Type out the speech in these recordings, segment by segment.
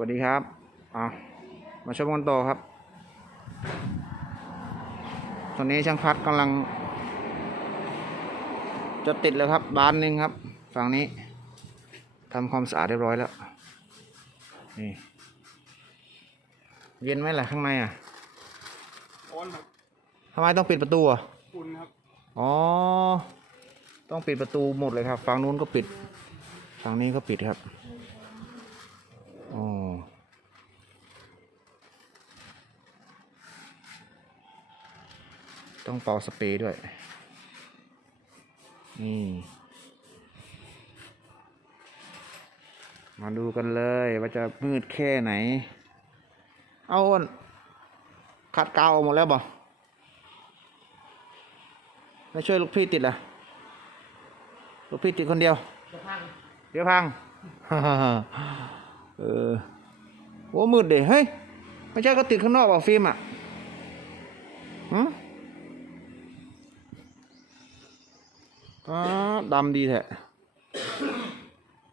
วัสดีครับอะมาชมกันต่อครับ ตอนนี้ช่างพัดกำลัง จะติดแล้วครับบานหนึ่งครับ ฝั่งนี้ทำความสะอาดเรียบร้อยแล้ว นี่ เย็นไหมล่ะข้างในอะร้อนครับทำไมต้องปิดประตูอะฝุ่นครับ อ๋อ ต้องปิดประตูหมดเลยครับ ฝั่งนู้นก็ปิด ฝั่งนี้ก็ปิดครับ ต้องเป่าสเปรย์ด้วย นี่ มาดูกันเลยว่าจะมืดแค่ไหน เอาอ้นขัดกาวหมดแล้วบ่ไม่ช่วยลูกพี่ติดล่ะ ลูกพี่ติดคนเดียว เดี๋ยวพัง เออ โอ้มืดเด็เฮ้ย ไม่ใช่ก็ติดข้างนอกเปล่าฟิล์มอะฮะ อ๋อดำดีแท้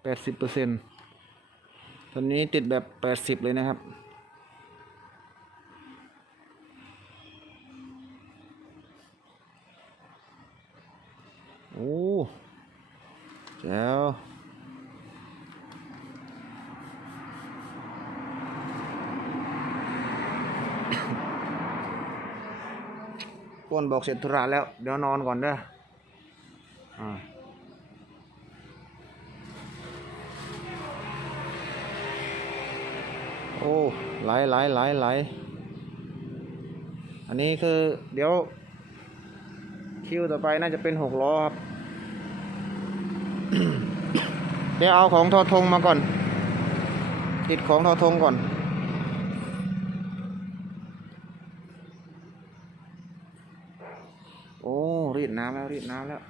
แปดสิบเปอร์เซ็นต์ตอนนี้ติดแบบแปดสิบเลยนะครับ โอ้แจ๋วป้นบอกเสร็จธุระแล้ว เดี๋ยวนอนก่อนเด้อ อ่าโอ้ไหลไหลไหลไหลอันนี้คือเดี๋ยว คิวต่อไปน่าจะเป็นหกล้อครับ เดี๋ยวเอาของทอทงมาก่อน ติดของทอทงก่อนโอ้รีดน้ำแล้วรีดน้ำแล้ว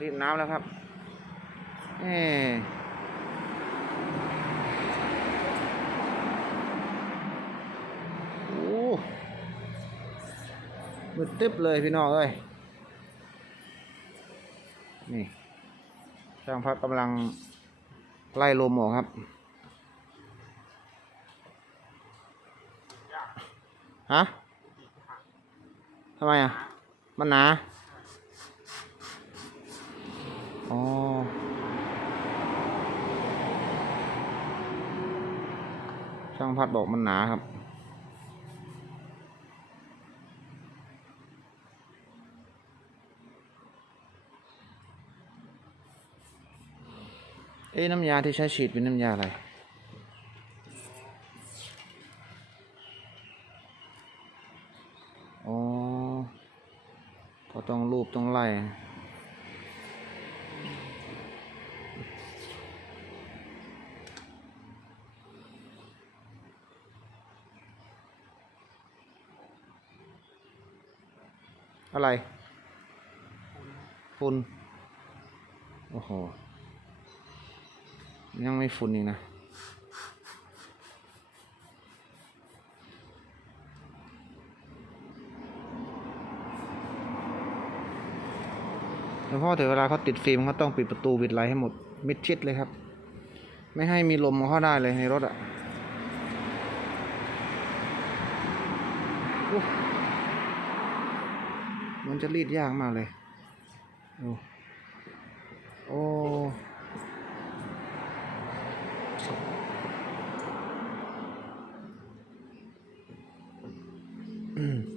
รีดน้ำแล้วครับเอโอ้มืดตึ๊บเลยพี่น้องเอ้ยนี่ช่างพักกำลังไล่ลมออกครับฮะทำไมอะ มันหนา อ๋อช่างพัดบอกมันหนาครับ เอ้น้ำยาที่ใช้ฉีดเป็นน้ำยาอะไรอ๋อก็ต้องรูปต้องไล่ อะไรฝุ่นโอ้โห ยังไม่ฝุ่นอีกนะแล้วพ่อแต่เวลาเขาติดฟิล์มเขาต้องปิดประตูปิดไรให้หมด มิดชิดเลยครับ ไม่ให้มีลมเข้าได้เลยในรถอะ่ะ มันจะรีดยากมากเลยโอ้อ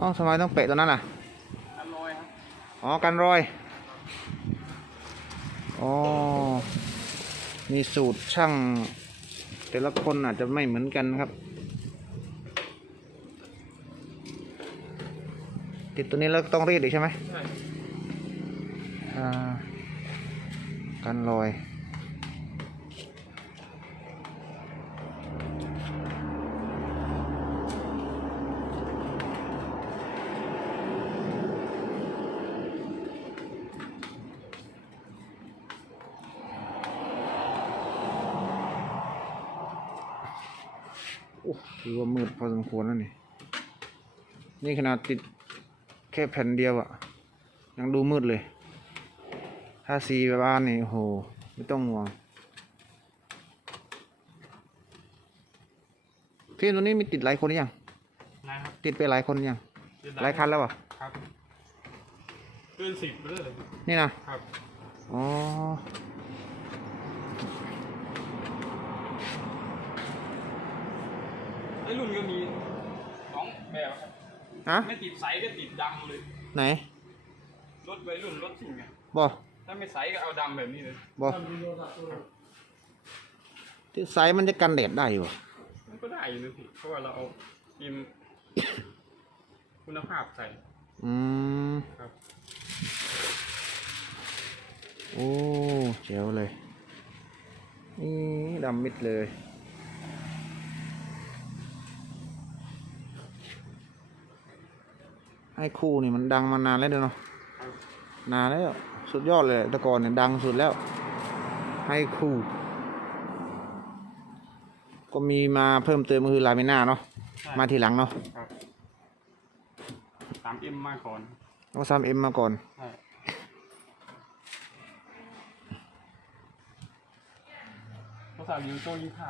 อ้าทำไมต้องเปะตัวนั้นล่ะอร่อยครับอ๋อกันรอยอ๋อมีสูตรช่าง แต่ละคนอาจจะไม่เหมือนกันครับ ติดตัวนี้แล้วต้องรีดอีกใช่ไหมใช่อ่ากันรอย มืดพอสมควรแล้วนี่ นี่ขนาดติดแค่แผ่นเดียวอะยังดูมืดเลย ถ้าสีแบบบ้านนี่โอ้โห ไม่ต้องห่วงพี่ตัวนี้มีติดหลายคนหรือยังนะครับติดไปหลายคนยัง หลายคันแล้วเหรอะครับเกินสิบไปเลยนี่นะ ครับ อ๋อ ไอ้รุ่นก็มีสองแบบครับฮะไม่ติดใสก็ติดดำเลย ไหน รถวัยรุ่นรถสิ่งไงบอถ้าไม่ใสก็เอาดำแบบนี้เลยบอที่ไซส์มันจะกันแดดได้อยู่อะมันก็ได้อยู่นะพี่เพราะว่าเราเอาฟิล์มคุณภาพใส่ อืมครับ โอ้เจ๋วเลย นี่ดำมิดเลย ให้คู่นี่มันดังมานานแล้วเด้อเนาะครับนานแล้วสุดยอดเลยแต่ก่อนเนี่ยดังสุดแล้ว ให้คู่ ก็มีมาเพิ่มเติมก็คือลาเมน่าเนาะใช่มาทีหลังเนาะครับสามเอ็มมาก่อนเอาซัมเอ็มมาก่อนใช่ภาษาลิวโต้ยี่ห้า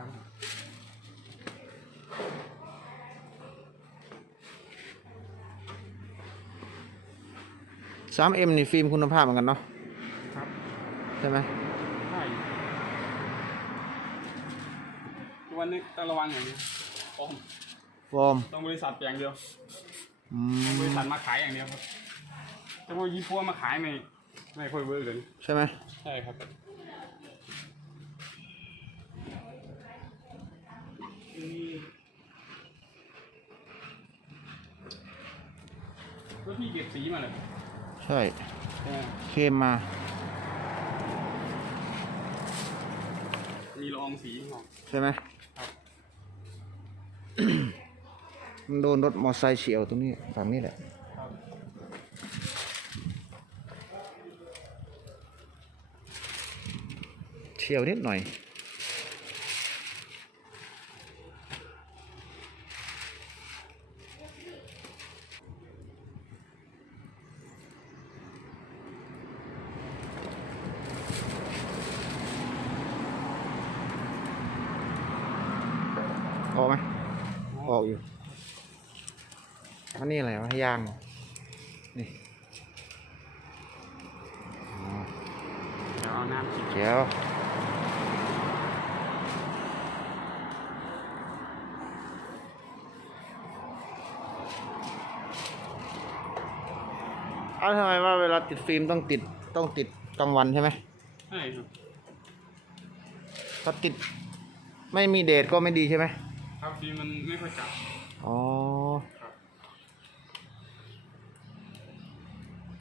สามเอ็มนี่ฟิล์มคุณภาพเหมือนกันเนาะครับใช่ไหมใช่วันนี้ต้องระวังอย่างนี้ป้อมวอร์มต้องบริษัทอย่างเดียวอืบริมษัทมาขายอย่างเดียวครับแต่พวกยี่ปัวมาขายไม่ไม่ค่อยเวิร์กเลยใช่ไหมใช่ครับแล้วพี่เก็บสีมาเลย ใช่ใช่ไหมเข้มมา มีละอองสีของใช่ไหมครับมันโดนรถมอเตอร์ไซค์เฉียวตรงนี้ฝั่งนี้แหละครับเฉียวนิดหน่อย ออกไหม ออกอยู่อันนี้อะไรวะยางเหรอนี่อ๋อเดี๋ยวเอาน้ำฉีดเจียวเอาทำไมว่าเวลาติดฟิล์มต้องติดต้องติดกลางวันใช่ไหมใช่ครับถ้าติดไม่มีเดทก็ไม่ดีใช่ไหม ครับดีมันไม่ค่อยจับอ๋อ ครับ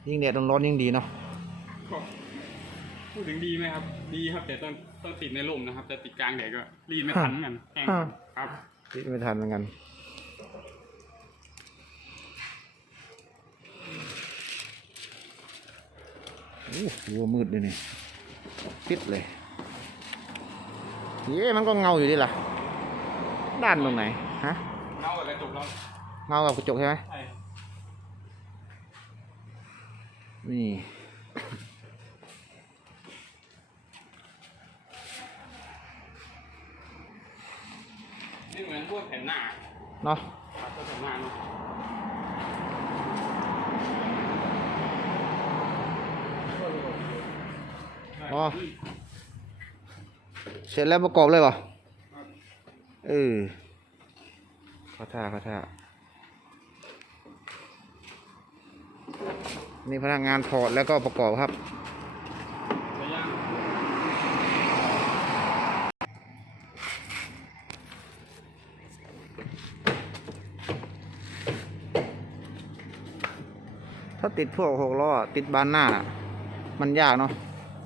ยิ่งแดดร้อนๆยิ่งดีเนาะก็พูดถึงดีไหมครับ ดีครับ แต่ต้องต้องติดในร่มนะครับ แต่ติดกลางแดดก็รีดไม่ทันเหมือนกันแห้งครับติดไม่ทันเหมือนกัน โอ้หัวมืดเลยนี่ติดเลยเย้มันก็เงาอยู่ดิล่ะ ด้านตรงไหนฮะเงากับกระจกเราเงากับกระจกใช่ไหมใช่นี่ไม่เหมือนพวกแผ่นหน้าเนาะครับพวกแผ่นหน้าเนาะอ๋อเสร็จแล้วประกอบเลยเปล่ะครับ เออเข้าท่าเข้าท่านี่พนักงานถอดแล้วก็ประกอบครับแต่ยังถ้าติดพวกหกล้อติดบานหน้าน่ะมันยากเนาะ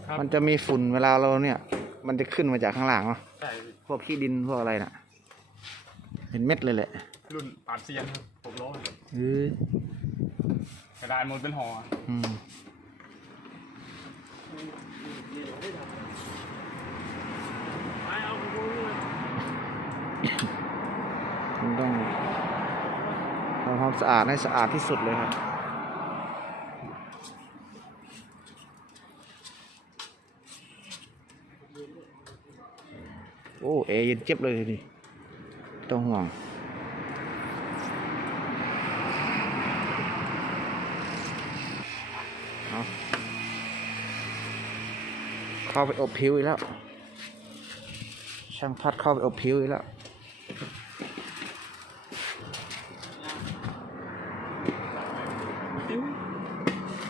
ครับมันจะมีฝุ่นเวลาเราเนี่ย มันจะขึ้นมาจากข้างล่างเนาะใช่พวกขี้ดินพวกอะไรน่ะ เห็นเม็ดเลยแหละรุ่นปาดเซียนครับผมร้อยเออกระดาษหมดเป็นห่ออืมไปเอาไปดูเลยต้องทำความสะอาดให้สะอาดที่สุดเลยครับโอ้เอเย็นเจ็บเลยทีนี่ ต้องห่วงเอาเข้าไปอบผิวอีกแล้ว ช่างพัดเข้าไปอบผิวอีกแล้ว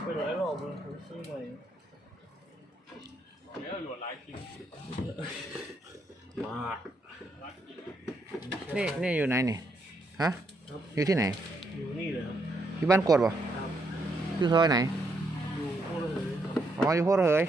ไปหลายรอบเลยผมซื้อใหม่ เดี๋ยวหลวดหลายคิว มาก นี่นี่ อยู่ไหนนี่ฮะอยู่ที่ไหน อยู่นี่เลยครับ อยู่บ้านกดบ่ครับที่ซอยไหน อยู่โคตรเลยครับ อ๋ออยู่โคตรเหย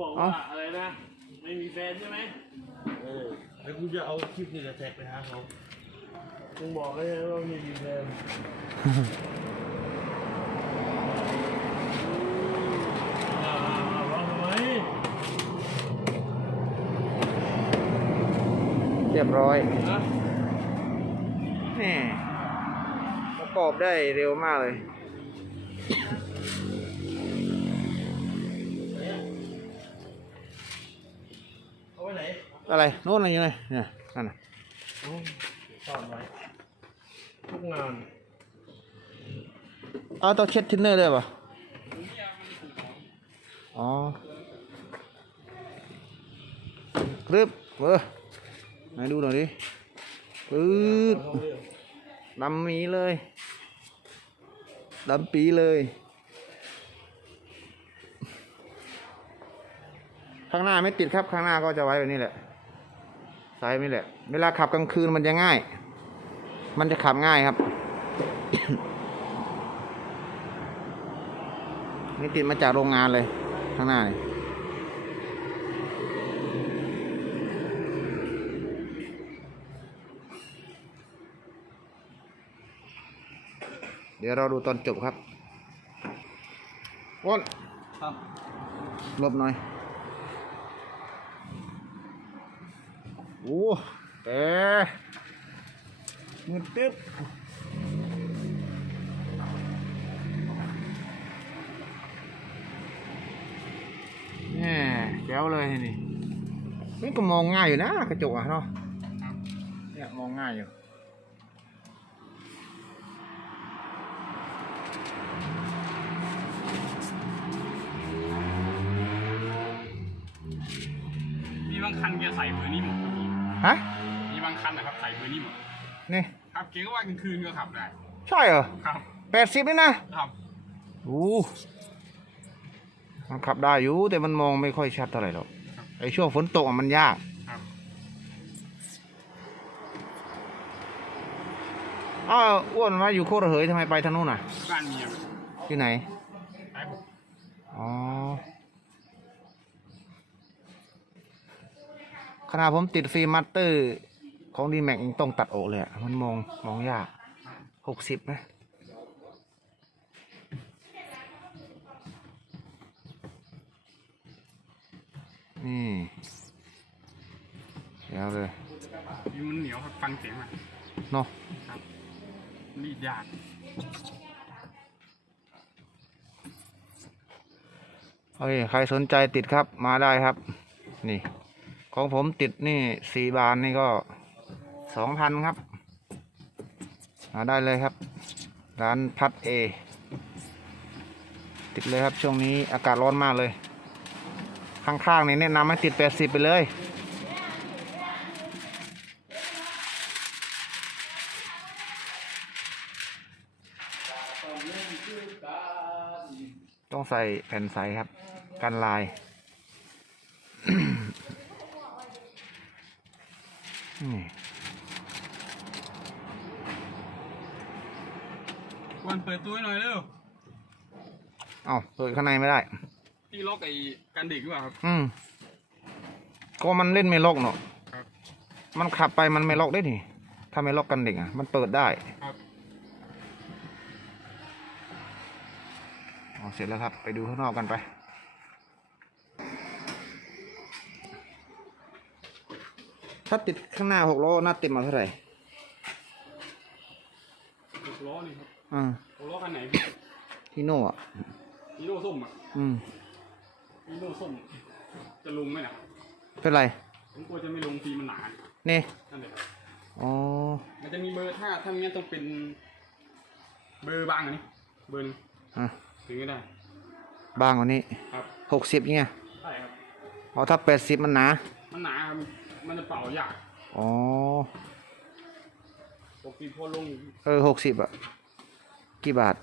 บอกว่าอะไรนะ ไม่มีแฟนใช่ไหมเออแล้วกูจะเอาคลิปนี่แหละแท็กไปหาเขามึงบอกเลยนะว่าไม่มีแฟนอ่าร้องทำไมเรียบร้อยนะนี่ประกอบได้เร็วมากเลย อะไรโน่นอะไรอยู่ไหนเนี่ยนั่นน่ะโอ้ยซ่อนไว้ทุกงานเอาต้องเช็ดทินเนอร์เลยป่ะอ๋อรึบเออไหนดูหน่อยดิปื๊ดเอาเรื่องดำมีเลยดำปีเลย ข้างหน้าไม่ติดครับข้างหน้าก็จะไว้แบบนี้แหละ สายแบบนี้แหละ เวลาขับกลางคืนมันจะง่าย มันจะขับง่ายครับ นี่ติดมาจากโรงงานเลย ข้างหน้านี่เดี๋ยวเราดูตอนจบครับอ้นครับหลบหน่อย โอ้แต่มืดตึ๊บนี่แก้วเลยนี่นี่ก็มองง่ายอยู่นะกระจกอะเนาะเนี่ยมองง่ายอยู่ นี่ครับเก๋ก็ว่ากลางคืนก็ขับได้ใช่เหรอครับแปดสิบนี่นะครับโอ้มันขับได้อยู่แต่มันมองไม่ค่อยชัดเท่าไหร่หรอกไอ้ช่วงฝนตกอะมันยากครับอ้าวอ้วนมาอยู่โคตรเหยทำไมไปทางนู้นอะบ้านเมียที่ไหนไอ้ผมอ๋อขนาดผมติดฟิล์มมัตเตอร์ ของดีแม็กยังต้องตัดโอกเลยอะมันมองมองยากหกสิบนะนี่เดี๋ยวเลยนี่มันเหนียวครับฟังเสียงมันเนาะครับรีดยากโอเคใครสนใจติดครับมาได้ครับ นี่ ของผมติดนี่สี่บานนี่ก็ สองพันครับมาได้เลยครับ ร้านพัดเอติดเลยครับช่วงนี้อากาศร้อนมากเลย ข้างๆนี่แนะนำให้ติดแปดสิบไปเลยต้องใส่แผ่นใสครับ กันลาย นี่ วันเปิดตู้ให้หน่อยเร็วเอ้าเปิดข้างในไม่ได้ที่ล็อกไอ้กันเด็กหรือเปล่าครับ อืมก็มันเล่นไม่ล็อกเนาะครับ มันขับไปมันไม่ล็อกได้นี่ถ้าไม่ล็อกกันเด็กอะ มันเปิดได้ครับ อ๋อเสร็จแล้วครับ ไปดูข้างนอกกันไปถ้าติดข้างหน้าหกล้อหน้าติดมาเท่าไหร่ หกล้ อนี่ครับอ่าหกล้อคันไหนพี่ที่โน่อะอีโน่ส้มอะอืมอีโน่ส้ม จะลงไหมล่ะเป็นไร ผมกลัวจะไม่ลงฟีมันหนานี่นั่นแหละครับอ๋อ มันจะมีเบอร์ถ้าถ้าไม่งั้นต้องเป็น เบอร์บางอันนี้เบอร์หนึงอะ ถึงจะได้ บางกว่านี้ครับ หกสิบเงี้ยใช่ครับ อ๋อถ้าแปดสิบมันหนา มันหนาครับ มันจะเป่ายากอ๋อ ปกติพอลงเออหกสิบอะ กี่บาท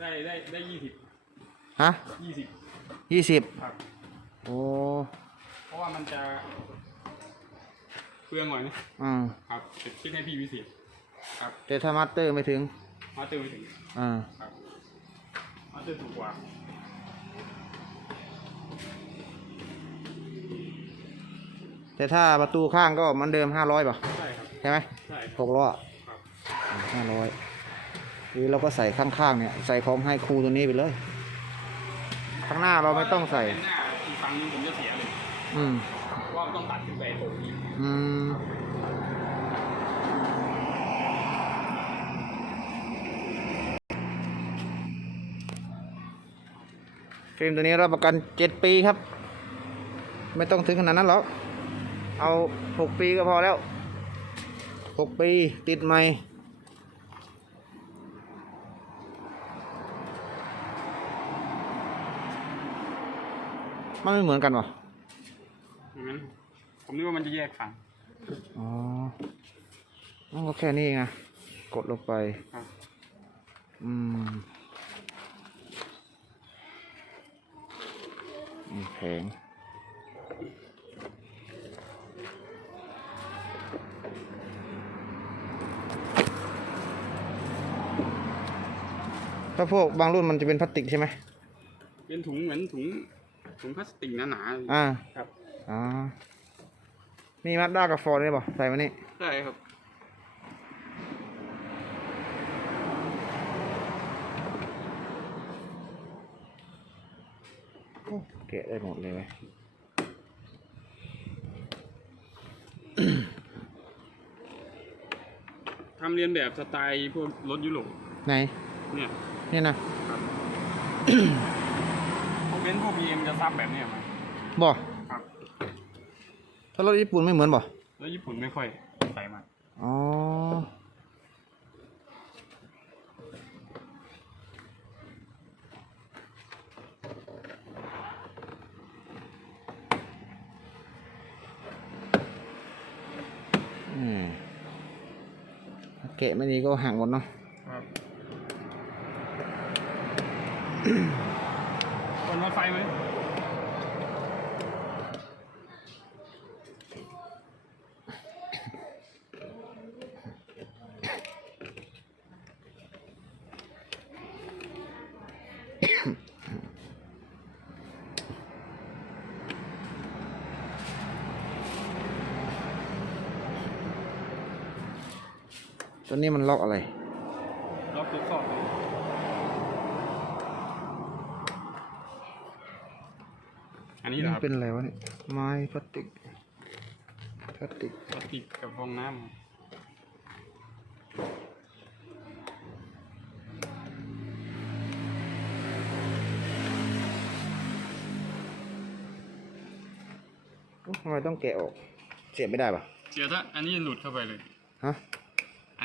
ได้ได้ได้ยี่สิบฮะยี่สิบยี่สิบครับ โอ้เพราะว่ามันจะเปลืองหน่อยนะอืมครับจะคิดให้พี่วิเศษครับแต่ถ้ามาสเตอร์ไม่ถึงมาเตอร์ไม่ถึงอ่าครับมาเตอร์ถูกกว่าแต่ถ้าประตูข้างก็เหมันเดิมห้าร้อยป่ะใช่ครับใช่ไหมใช่คหรับกล้อครับห้าร้อย หรือเราก็ใส่ข้างๆเนี่ยใส่ของให้ครูตัวนี้ไปเลย ข้างหน้าเราไม่ต้องใส่เป็นหน้าอีกฝั่งหนึงผมจะเสียเลยอืมเพราะว่ามันต้องตัดขึ้นไปตรงนี้อืมฟิล์มตัวนี้รับประกันเจ็ดปีครับ ไม่ต้องถึงขนาดนั้นหรอกเอาหกปีก็พอแล้วหกปีติดใหม่ มันไม่เหมือนกันวะอย่างนั้นผมนึกว่ามันจะแยกฝั่งอ๋ออ๋อก็แค่นี้เองอะกดลงไป ครับอืมนี่แผงถ้าพวกบางรุ่นมันจะเป็นพลาสติกใช่ไหมเป็นถุงเหมือนถุง ถุงพลาสติกหนาๆอ่าครับอ่านี่มัดด้ากับฟอร์ดเลยป่ะใส่มานี่ใช่ครับโอ้แกะได้หมดเลยเว้ยทำเรียนแบบสไตล์พวกรถยุโรปไหน เนี่ยนี่นะพวกเบนซ์พวกบีเอ็มจะซับแบบเนี้ยมาบ่ครับ ถ้ารถญี่ปุ่นไม่เหมือนบ่แล้วญี่ปุ่นไม่ค่อยใส่มาอ๋อ อืมถ้าแกะไม่ดีก็ห่างหมดเนาะ ครับคนรถไฟไหม ตัวนี้มันล็อกอะไร ล็อกตัวครอบอันนี้เหรอครับเป็นอะไรวะเนี่ยไม้พลาสติกพลาสติกพลาสติกกับฟองน้ำครับอุ๊ยทำไมต้องแกะออก เสียบไม่ได้ปะเสียถ้าอันนี้หลุดเข้าไปเลย ฮะอั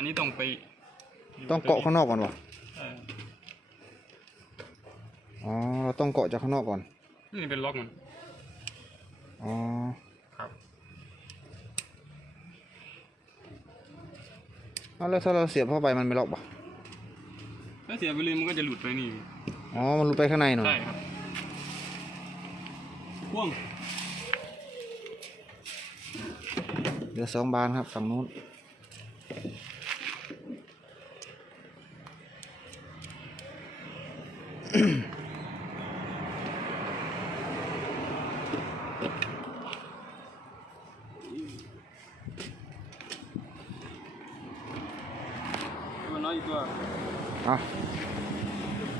นนี้ต้องไปต้องเกาะข้างนอกก่อนวะเอออ๋อ เราต้องเกาะจากข้างนอกก่อน นี่เป็นล็อกมัน อ๋อ ครับเอาแล้วถ้าเราเสียบเข้าไปมันไม่ล็อกปะถ้าเสียไปเลยมันก็จะหลุดไปนี่ อ๋อ มันหลุดไปข้างในหน่อย ใช่ครับพ่วงเหลือสองบานครับฝั่งนู้น เอ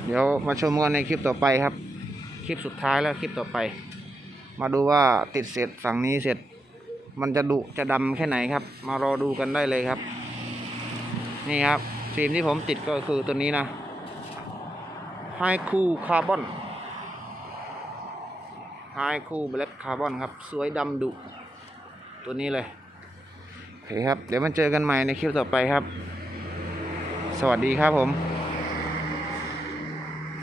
เดี๋ยวมาชมกันในคลิปต่อไปครับ คลิปสุดท้ายแล้วคลิปต่อไป มาดูว่าติดเสร็จฝั่งนี้เสร็จ มันจะดุจะดำแค่ไหนครับ มารอดูกันได้เลยครับ นี่ครับฟิล์มที่ผมติดก็คือตัวนี้นะ ไฮคูคาร์บอนไฮคูแบล็กคาร์บอนครับ สวยดำดุ ตัวนี้เลยโอเคครับ เดี๋ยวมาเจอกันใหม่ในคลิปต่อไปครับ สวัสดีครับผม